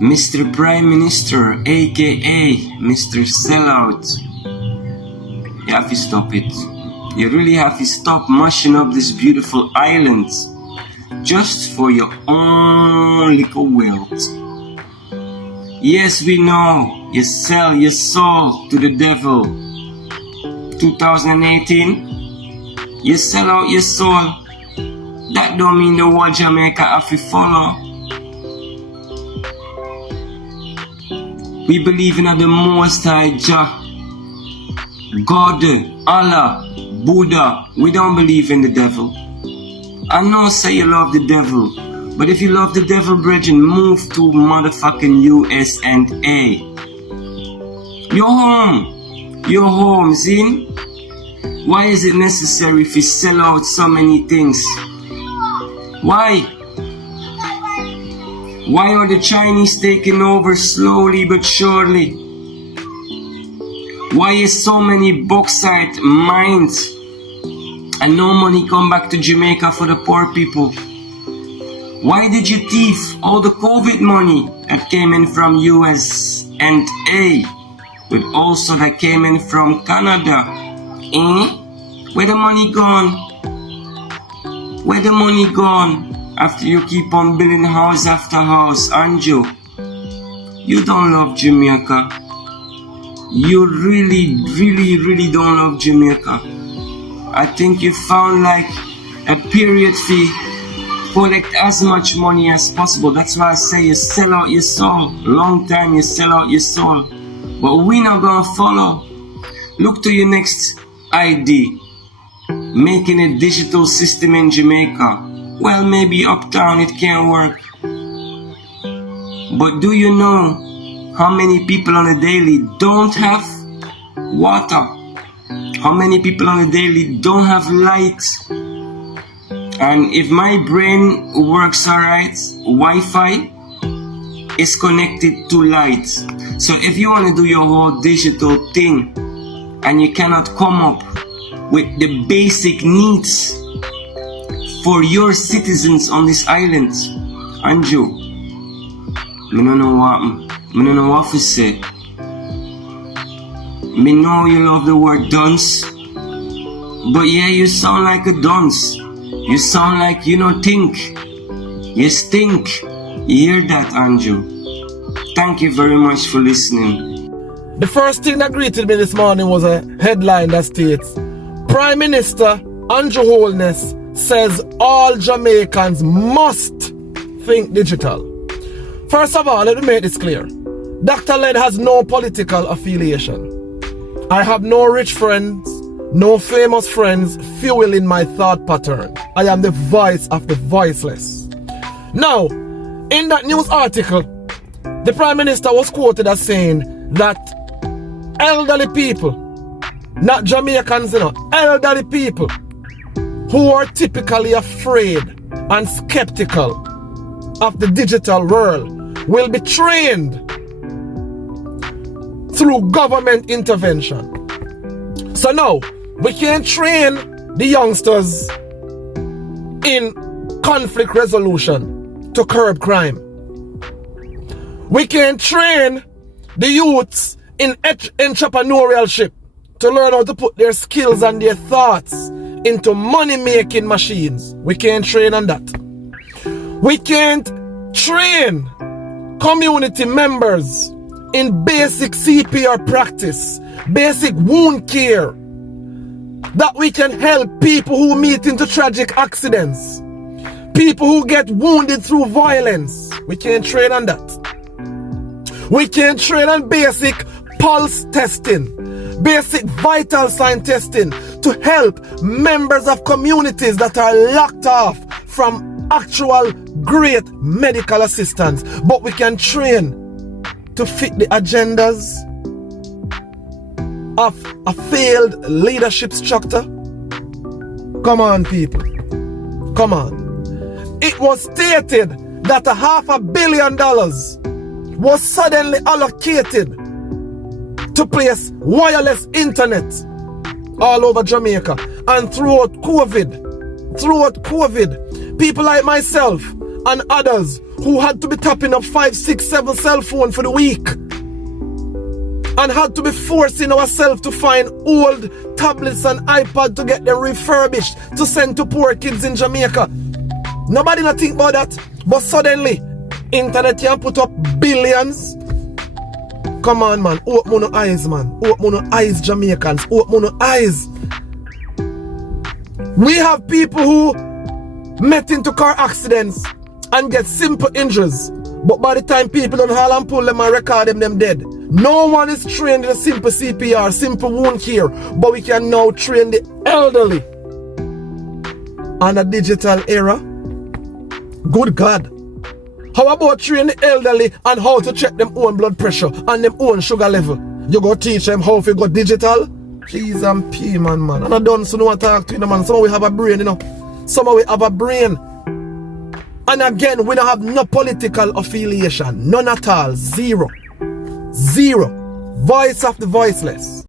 Mr. Prime Minister, aka Mr. Sellout, you have to stop it. You really have to stop mushing up this beautiful island just for your own little wealth. Yes, we know you sell your soul to the devil. 2018, you sell out your soul. That don't mean the whole Jamaica have to follow. We believe in the Most High Jah, God, Allah, Buddha. We don't believe in the devil. I know say you love the devil, but if you love the devil, brethren, move to motherfucking US and A. You're home. You're home, Zin. Why is it necessary if you sell out so many things? Why? Why are the Chinese taking over slowly but surely? Why is so many bauxite mines and no money come back to Jamaica for the poor people? Why did you thief all the COVID money that came in from US and A, but also that came in from Canada? Where the money gone? Where the money gone? After you keep on building house after house, Anjo, you don't love Jamaica. You really don't love Jamaica. I think you found like a period fee, collect as much money as possible. That's why I say you sell out your soul. Long time you sell out your soul. But we not gonna follow. Look to your next ID. Making a digital system in Jamaica. Well, maybe uptown it can work. But do you know how many people on a daily don't have water? How many people on a daily don't have light? And if my brain works alright, Wi-Fi is connected to light. So if you want to do your whole digital thing and you cannot come up with the basic needs for your citizens on this island, Anjo, I don't know what to say. Me know you love the word dunce, but yeah, you sound like a dunce. You sound like you don't think. You stink. You hear that, Anjo? Thank you very much for listening. The first thing that greeted me this morning was a headline that states, Prime Minister Andrew Holness says all Jamaicans must think digital. First of all, let me make this clear. Dr. Led has no political affiliation. I have no rich friends, no famous friends fueling my thought pattern. I am the voice of the voiceless. Now, in that news article, the Prime Minister was quoted as saying that elderly people, not Jamaicans, elderly people who are typically afraid and skeptical of the digital world will be trained through government intervention. So now, we can't train the youngsters in conflict resolution to curb crime. We can't train the youths in entrepreneurship to learn how to put their skills and their thoughts into money-making machines. We can't train on that. We can't train community members in basic CPR practice, basic wound care, that we can help people who meet into tragic accidents, people who get wounded through violence. We can't train on that. We can't train on basic pulse testing, basic vital sign testing to help members of communities that are locked off from actual great medical assistance. But we can train to fit the agendas of a failed leadership structure. Come on, people. Come on. It was stated that $500 million was suddenly allocated to place wireless internet all over Jamaica. And throughout COVID, people like myself and others who had to be tapping up 5, 6, 7 cell phones for the week and had to be forcing ourselves to find old tablets and iPad to get them refurbished to send to poor kids in Jamaica. Nobody not think about that. But suddenly, internet can put up billions. Come on, man. Open your eyes, man. Open your eyes, Jamaicans. Open your eyes. We have people who met into car accidents and get simple injuries. But by the time people don't haul and pull them and record them dead. No one is trained in a simple CPR, simple wound care. But we can now train the elderly on a digital era. Good God. How about train the elderly on how to check them own blood pressure and them own sugar level? You go teach them how to go digital? Please and pee, man. And I don't so know what to talk to you, man. Some of we have a brain, you know. Some of we have a brain. And again, we don't have no political affiliation. None at all. Zero. Voice of the voiceless.